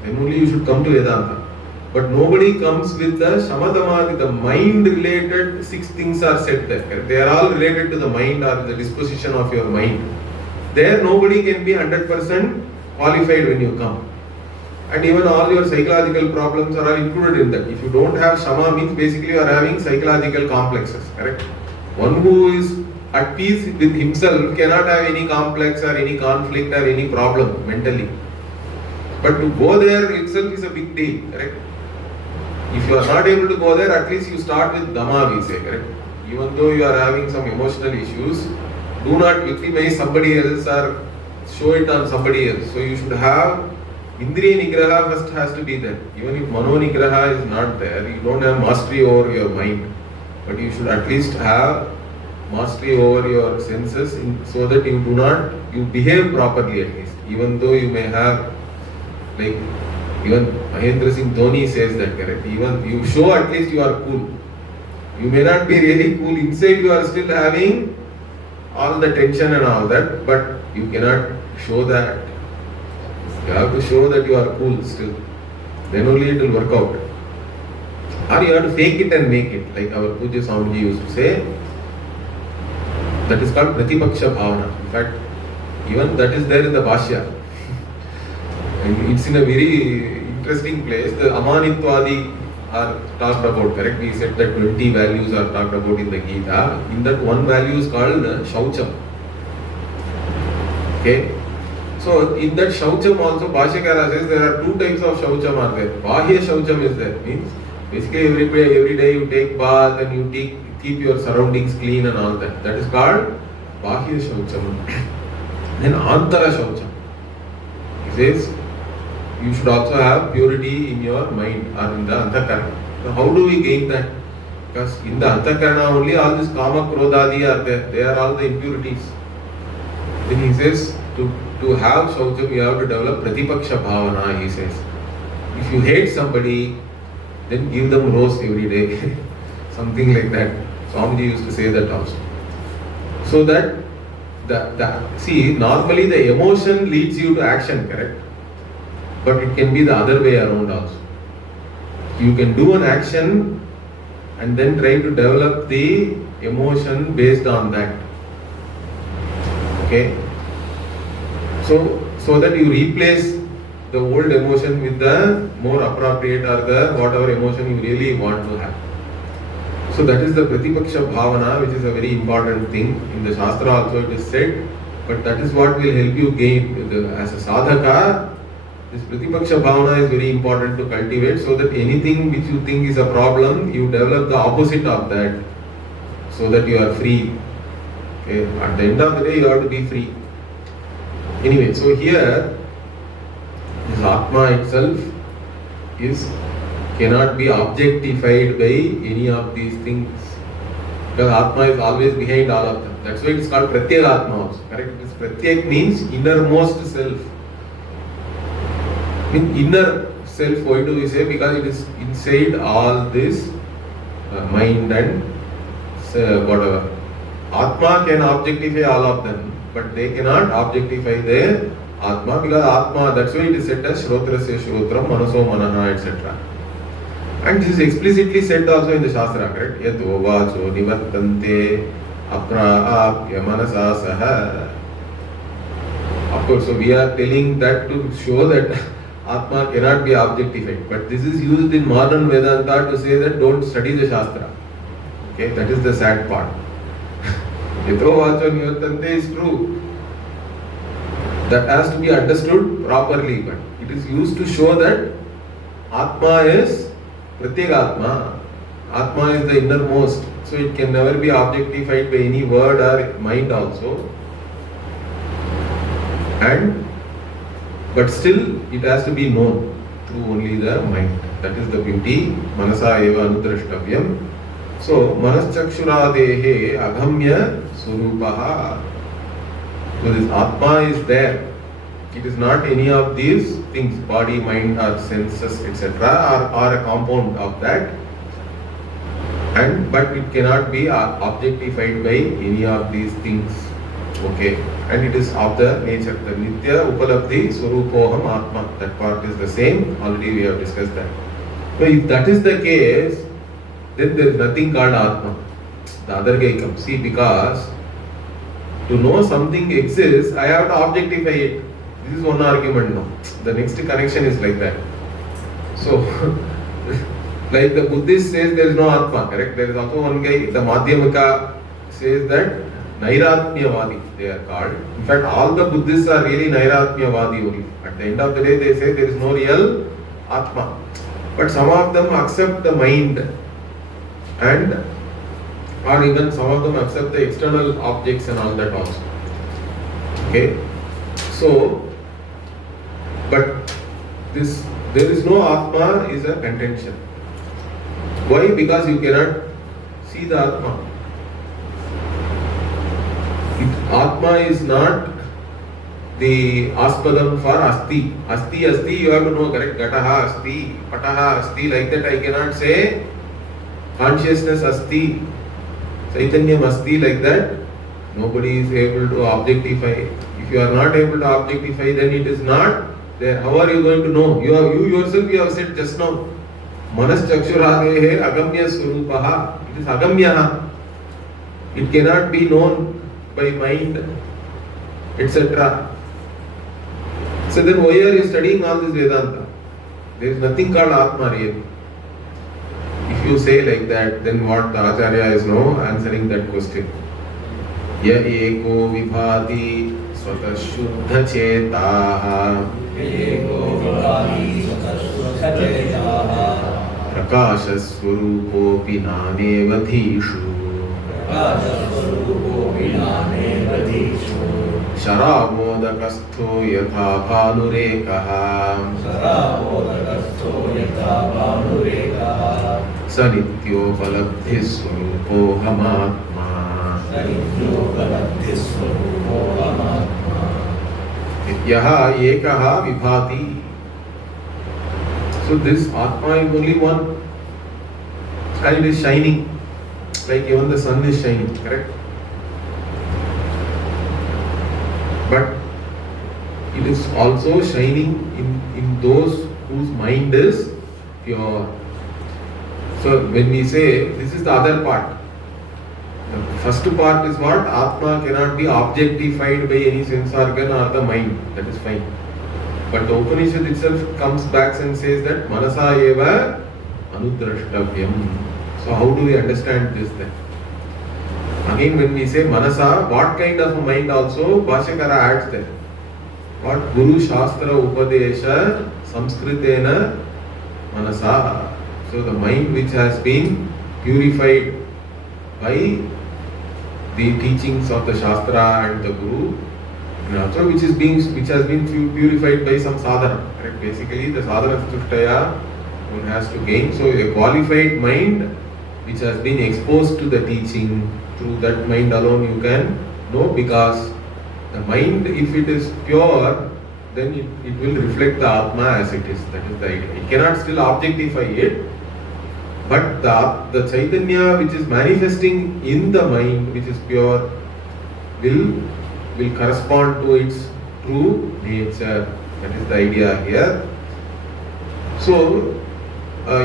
Then only you should come to Vedanta. But nobody comes with the Shamadamadi, the mind related 6 things are said there. Correct? They are all related to the mind or the disposition of your mind. There nobody can be 100% qualified when you come. And even all your psychological problems are all included in that. If you don't have Shama, means basically you are having psychological complexes, correct? One who is at peace with himself cannot have any complex or any conflict or any problem mentally. But to go there itself is a big deal, correct? If you are not able to go there, at least you start with Dhamma, we say, correct? Even though you are having some emotional issues, do not victimize somebody else or show it on somebody else. So you should have Indriya Nigraha first has to be there. Even if Mano Nigraha is not there, you don't have mastery over your mind. But you should at least have mastery over your senses so that you do not, you behave properly at least. Even though you may have, like, even Mahendra Singh Dhoni says that, correct? Even you show at least you are cool. You may not be really cool. Inside you are still having all the tension and all that, but you cannot show that. You have to show that you are cool still. Then only it will work out. Or you have to fake it and make it. Like our Puja Swamiji used to say, That is called Pratipaksha Bhavana. In fact, even that is there in the Bhashya. And it's in a very interesting place. The Amanitvadi are talked about, correct? We said that 20 values are talked about in the Gita. In that one value is called Shaucham. Okay? So in that Shaucham also, Bhashyakara says there are two types of Shaucham are there. Bahya Shaucham is there. Means basically every day you take bath and you keep your surroundings clean and all that. That is called Bahya Shaucham. Then Antara Shaucham. He says you should also have purity in your mind or in the Antakarana. Now how do we gain that? Because in the Antakarana only all this Kama, Krodadi are there. They are all the impurities. Then he says to have Shaucham you have to develop Pratipaksha Bhavana, he says. If you hate somebody, then give them rose every day. Something like that. Swamiji used to say that also. So that, see, normally the emotion leads you to action, correct? But it can be the other way around also. You can do an action and then try to develop the emotion based on that. Okay? So that you replace the old emotion with the more appropriate or the whatever emotion you really want to have. So that is the Pratipaksha Bhavana, which is a very important thing. In the Shastra also it is said, but that is what will help you gain. As a sadhaka, this Pratipaksha Bhavana is very important to cultivate, so that anything which you think is a problem, you develop the opposite of that, so that you are free. Okay? At the end of the day, you have to be free. Anyway, so here, this Atma itself cannot be objectified by any of these things. Because Atma is always behind all of them. That's why it is called Pratyek Atma also. Correct? This Pratyek means innermost self. In inner self, why do we say? Because it is inside all this mind and whatever. Atma can objectify all of them, but they cannot objectify the Atma, because Atma, that's why it is said as Shrotrasya Shrotram, Manaso Manaha, etc. And this is explicitly said also in the Shastra, correct? Yato vacho nivattante apraapya manasa saha. Of course, so we are telling that to show that Atma cannot be objectified. But this is used in modern Vedanta to say that don't study the Shastra. Okay, that is the sad part. Yato vacho nivattante is true. That has to be understood properly, but it is used to show that Atma is Pratyek Atma. Atma is the innermost, so it can never be objectified by any word or mind also. But still, it has to be known through only the mind. That is the beauty. Manasa eva anudrashtavyam. So, manaschakshuradehe aghamya surupaha. So this Atma is there. It is not any of these things, body, mind or senses, etc. or a compound of that. But it cannot be objectified by any of these things. Okay. And it is of the nature. The Nitya Upalabdhi Swarupoham Atma. That part is the same. Already we have discussed that. So if that is the case, then there is nothing called Atma. The other guy comes. See, because to know something exists, I have to objectify it. This is one argument now. The next connection is like that. So, like the Buddhist says there is no Atma, correct? There is also one guy, the Madhyamaka says that Nairatmyavadi, they are called. In fact, all the Buddhists are really Nairatmyavadi only. At the end of the day, they say there is no real Atma. But some of them accept the mind or even some of them accept the external objects and all that also. Okay? So, but there is no Atma is a contention. Why? Because you cannot see the Atma. Atma is not the aspadam for asti. Asti, you have to know, correct? Gataha asti, pataha asti, like that I cannot say consciousness asti, Chaitanyam asti, like that. Nobody is able to objectify. If you are not able to objectify, then it is not there. How are you going to know? You yourself you have said just now. Manas chakshuradehe agamya swarupaha. It is agamya. It cannot be known by mind, etc. So then why are you studying all this Vedanta? There is nothing called Atma really. If you say like that, then what the Acharya is now answering that question. Ya eko vibhati swatah shuddha chetaha prakasha swarupopi nanevadhishu Sharamodakastho yatha bhanurekaha Sanityopaladhi swarupo hamatma Vidya ekaha vibhati. So this Atma is only one and it is shining. Like even the sun is shining, correct? But it is also shining in those whose mind is pure. So when we say, this is the other part. The first part is what? Atma cannot be objectified by any sense organ or the mind. That is fine. But the Upanishad itself comes back and says that Manasa eva anudrashtavyam. So how do we understand this then? Again when we say Manasa, what kind of a mind also Bhashyakara adds there? What? Guru Shastra Upadesha Samskritena Manasa. So the mind which has been purified by the teachings of the Shastra and the Guru, and also which has been purified by some sadhana. Right? Basically the sadhana sushtaya one has to gain. So a qualified mind which has been exposed to the teaching, through that mind alone you can know, because the mind, if it is pure, then it will reflect the Atma as it is. That is the idea. It cannot still objectify it, but the Chaitanya which is manifesting in the mind which is pure will correspond to its true nature. That is the idea here. So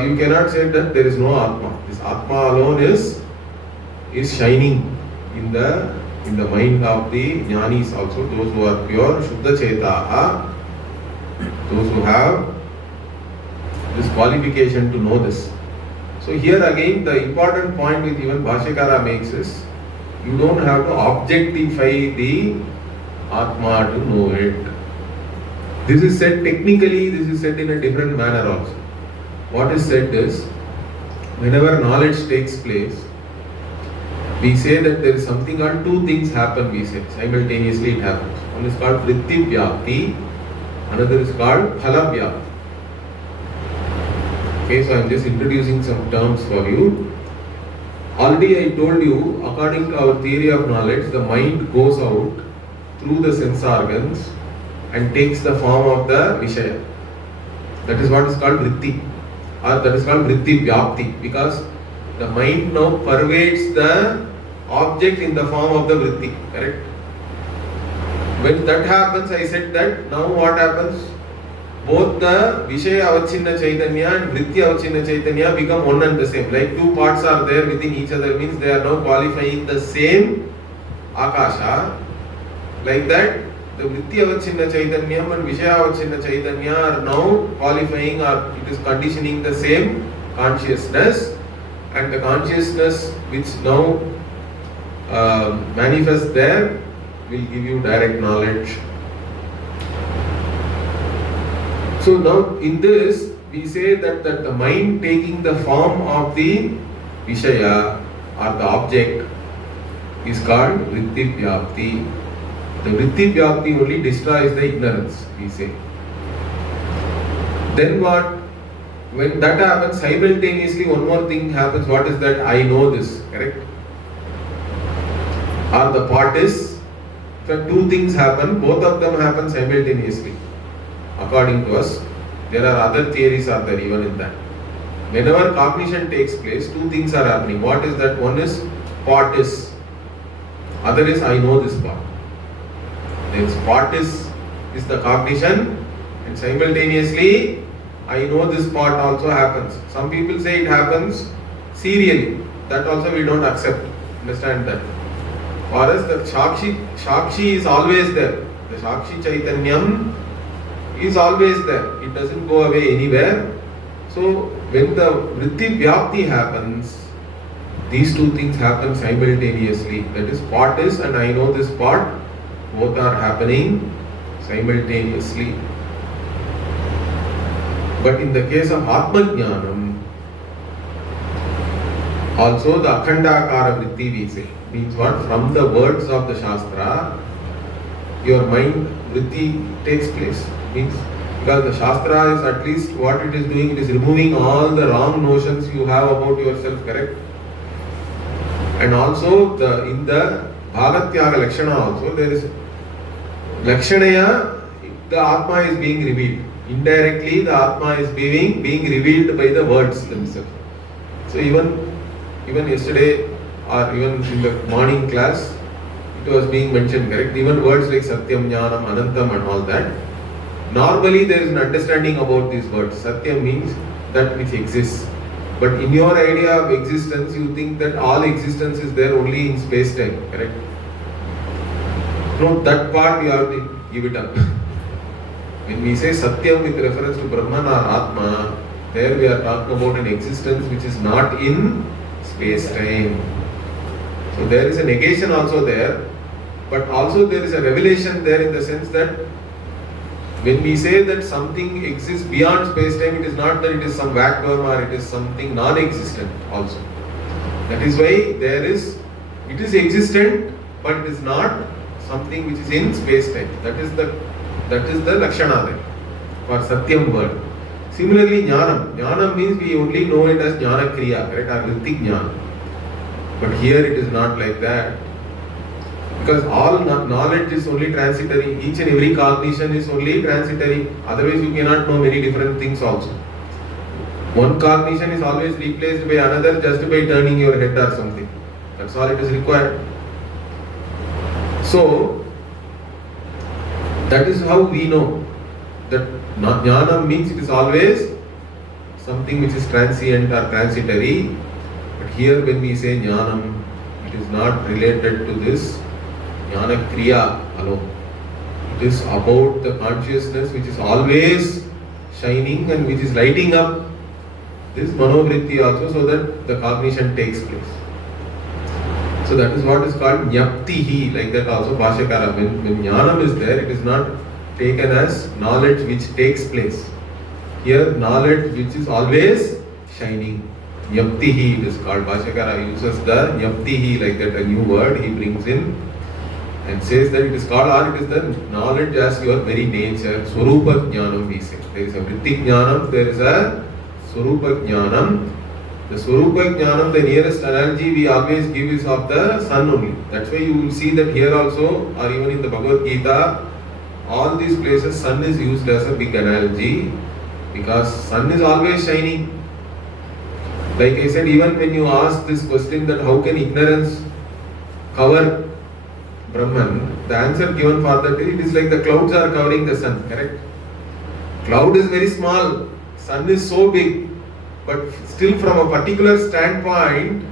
you cannot say that there is no Atma. This Atma alone is shining in the mind of the jnanis also, those who are pure, Shuddha Chetaha, those who have this qualification to know this. So here again the important point which even Bhashyakara makes is, you don't have to objectify the Atma to know it. This is said technically, this is said in a different manner also. What is said is, whenever knowledge takes place, we say that there is something called two things happen, we say, simultaneously it happens. One is called Vritti Vyapti, another is called Phala Vyapti. Okay, so I am just introducing some terms for you. Already I told you, according to our theory of knowledge, the mind goes out through the sense organs and takes the form of the Vishaya. That is what is called Vritti, or that is called Vritti Vyapti, because the mind now pervades the object in the form of the Vritti, correct? When that happens, I said that now what happens? Both the Vishaya Avachinna Chaitanya and Vritti Avachinna Chaitanya become one and the same. Like two parts are there within each other, means they are now qualifying the same Akasha. Like that, the Vritti Avachinna Chaitanya and Vishaya Avachinna Chaitanya are now qualifying, or it is conditioning the same consciousness, and the consciousness which now manifests there will give you direct knowledge. So now in this we say that the mind taking the form of the Vishaya or the object is called Vritti Vyapti. The Vritti Vyapti only destroys the ignorance, we say. Then what? When that happens, simultaneously one more thing happens. What is that? I know this, correct? Or the part is, so two things happen, both of them happen simultaneously. According to us, there are other theories are there even in that. Whenever cognition takes place, two things are happening. What is that? One is part is, other is I know this part. Then part is the cognition, and simultaneously I know this part also happens. Some people say it happens serially. That also we don't accept. Understand that. For us, the Shakshi is always there. The Shakshi Chaitanyam is always there. It doesn't go away anywhere. So, when the Vritti Vyapti happens, these two things happen simultaneously. That is, pot is and I know this pot, both are happening simultaneously. But in the case of Atma Jnanam, also the Akhandakara Vritti we say, means what? From the words of the Shastra, your mind Vritti takes place. Means because the Shastra is at least what it is doing, it is removing all the wrong notions you have about yourself, correct? And also in the Bhagatyaga Lakshana also there is Lakshanaya, the Atma is being revealed. Indirectly the Atma is being revealed by the words themselves. So even yesterday or even in the morning class it was being mentioned, correct? Even words like Satyam, Jnanam, Anantam and all that. Normally there is an understanding about these words. Satyam means that which exists. But in your idea of existence, you think that all existence is there only in space-time, correct? No, that part you have to give it up. When we say Satyam with reference to Brahman or Atma, there we are talking about an existence which is not in space-time. So there is a negation also there, but also there is a revelation there in the sense that when we say that something exists beyond space-time, it is not that it is some vacuum or it is something non-existent also. That is why it is existent, but it is not something which is in space-time. That is the Lakshana there for Satyam word. Similarly, Jnanam. Jnanam means we only know it as Jnana Kriya, correct? Or Vritti Jnana. But here it is not like that. Because all knowledge is only transitory. Each and every cognition is only transitory. Otherwise you cannot know many different things also. One cognition is always replaced by another just by turning your head or something. That's all it is required. So, that is how we know that Jnanam means it is always something which is transient or transitory. But here when we say Jnanam, it is not related to this Jnana Kriya alone. It is about the consciousness which is always shining and which is lighting up this Manovritti also so that the cognition takes place. So that is what is called Jnaptihi, like that also Bhashyakara. When Jnanam is there, it is not taken as knowledge which takes place. Here knowledge which is always shining. Jnaptihi it is called. Bhashyakara uses the Jnaptihi like that, a new word he brings in and says that it is called, or it is the knowledge as your very nature. Swarupa Jnanam we say. There is a Vritti Jnanam, there is a Swarupa Jnanam. The Swarupa Jnanam, the nearest analogy we always give is of the sun only. That's why you will see that here also, or even in the Bhagavad Gita, all these places sun is used as a big analogy because sun is always shining. Like I said, even when you ask this question that how can ignorance cover Brahman, the answer given for that is it is like the clouds are covering the sun, correct? Cloud is very small, sun is so big, but still from a particular standpoint,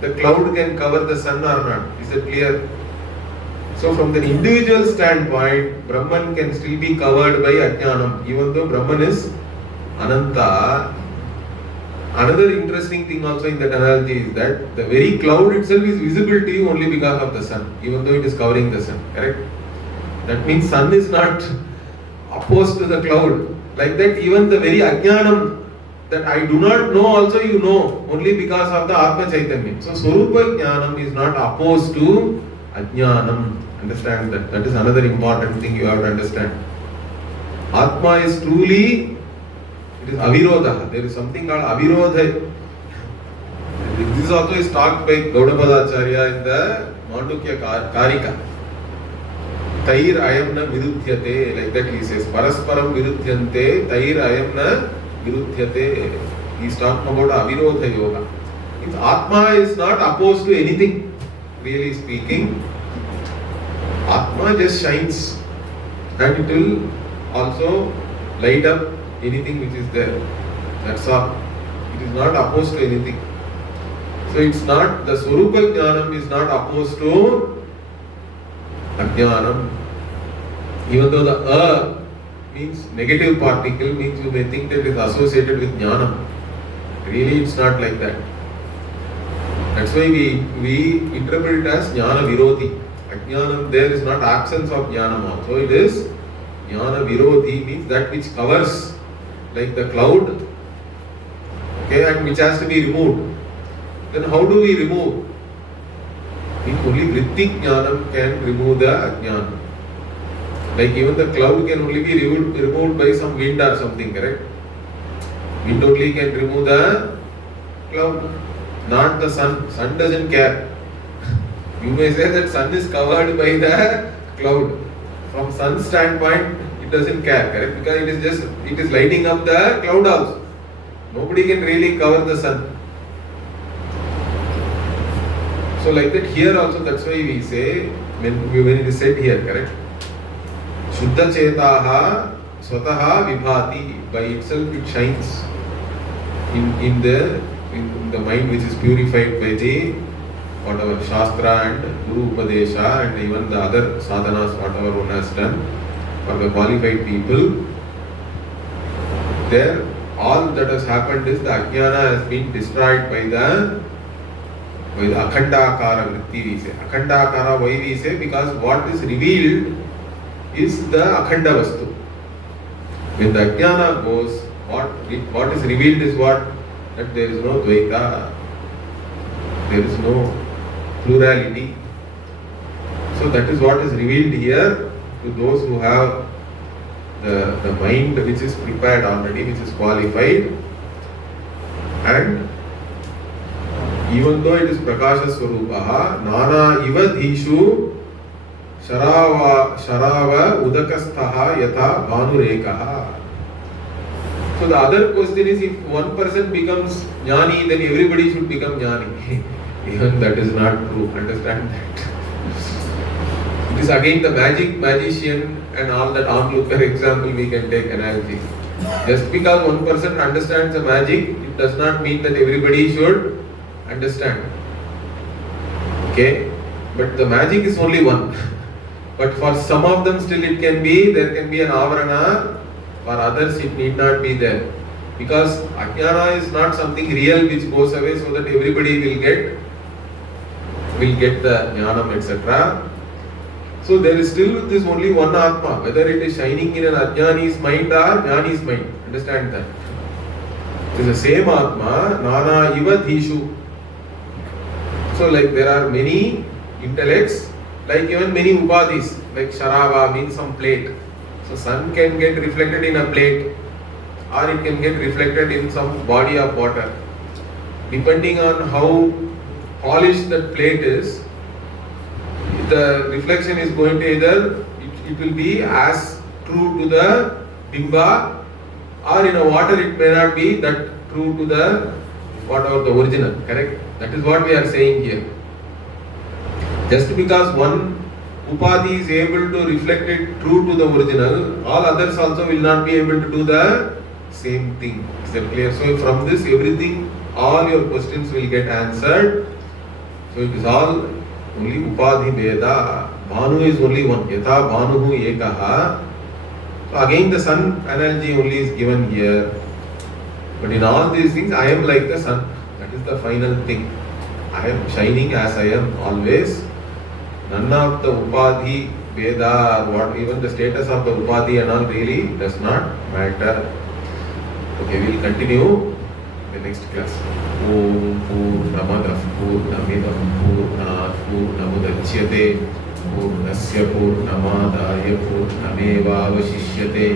the cloud can cover the sun or not. Is it clear? So from the individual standpoint, Brahman can still be covered by Ajnanam, even though Brahman is Ananta. Another interesting thing also in that analogy is that the very cloud itself is visible to you only because of the sun, even though it is covering the sun, correct? That means sun is not opposed to the cloud. Like that, even the very Ajnanam that I do not know also you know, only because of the Atma Chaitanya. So Swarupa Jnanam is not opposed to Ajnanam. Understand that. That is another important thing you have to understand. Atma is truly, it is avirodha. There is something called avirodha. This also is taught by Gaudapadacharya in the Mandukya Karika. Tair ayam na virudhyate. Like that he says. Parasparam virudhyante. Tair ayam na virudhyate. He is talking about avirodha yoga. If Atma is not opposed to anything, really speaking, Atma just shines and it will also light up anything which is there. That's all. It is not opposed to anything. So it's not, the Swarupa Jnanam is not opposed to Ajnanam. Even though the means negative particle, means you may think that it is associated with jnanam. Really, it's not like that. That's why we interpret it as jnana virodhi. Ajnanam, there is not absence of jnanam also. It is jnana virodhi, means that which covers, like the cloud, okay, and which has to be removed. Then how do we remove? Only vrittik jnanam can remove the ajnana. Like even the cloud can only be removed by some wind or something, correct? Wind only can remove the cloud, not the sun. Sun doesn't care. You may say that sun is covered by the cloud. From sun's standpoint, it doesn't care, correct? Because it is lighting up the cloud also. Nobody can really cover the sun. So like that here also, that's why we say, when it is said here, correct? Shuddha chetaha swataha vibhati, by itself it shines in the mind which is purified by the whatever Shastra and Guru Upadesha and even the other sadhanas whatever one has done for the qualified people. There all that has happened is the ajnana has been destroyed by the akhandakara vritti, we say. Akhandakara, why we say? Because what is revealed is the akhanda vastu. When the ajnana goes, what is revealed is what? That there is no dvaita, there is no plurality. So that is what is revealed here to those who have the mind which is prepared already, which is qualified. And even though it is Prakasha Swarupaha, Nana iva dhishu Sharava udakasthaha yatha bhanurekaha. So the other question is, if one person becomes jnani, then everybody should become jnani. Even that is not true. Understand that. It is again the magician and all that onlooker example we can take analogy. Just because one person understands the magic, it does not mean that everybody should understand. Okay? But the magic is only one. But for some of them still there can be an avarana, for others it need not be there. Because ajnana is not something real which goes away so that everybody will get the jnanam, etc. So there is still this only one atma, whether it is shining in an ajnani's mind or jnani's mind. Understand that. It is the same atma, nana iva dhishu. So like there are many intellects, like even many upadhis, like sharava means some plate. So sun can get reflected in a plate, or it can get reflected in some body of water. Depending on how polished that plate is, the reflection is going to either it will be as true to the bimba, or in a water it may not be that true to the whatever the original, correct? That is what we are saying here. Just because one upadhi is able to reflect it true to the original, all others also will not be able to do the same thing. Is that clear? So from this everything, all your questions will get answered. So it is all only upadhi veda. Bhanu is only one. Yatha bhanuhu ekaha. So again the sun analogy only is given here. But in all these things, I am like the sun. That is the final thing. I am shining as I am always. None of the upadhi, veda, or what even the status of the upadhi and all really does not matter. Okay, we will continue the next class. Om Purnamadah Purnamidam Purnat Purnamudachyate Purnasya Purnamadaya Purnameva Vasishyate.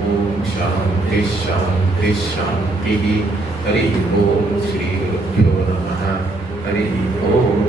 Om Shanti Shanti Shanti. Hari Om Shri Gurubhyo Namaha. Hari Om.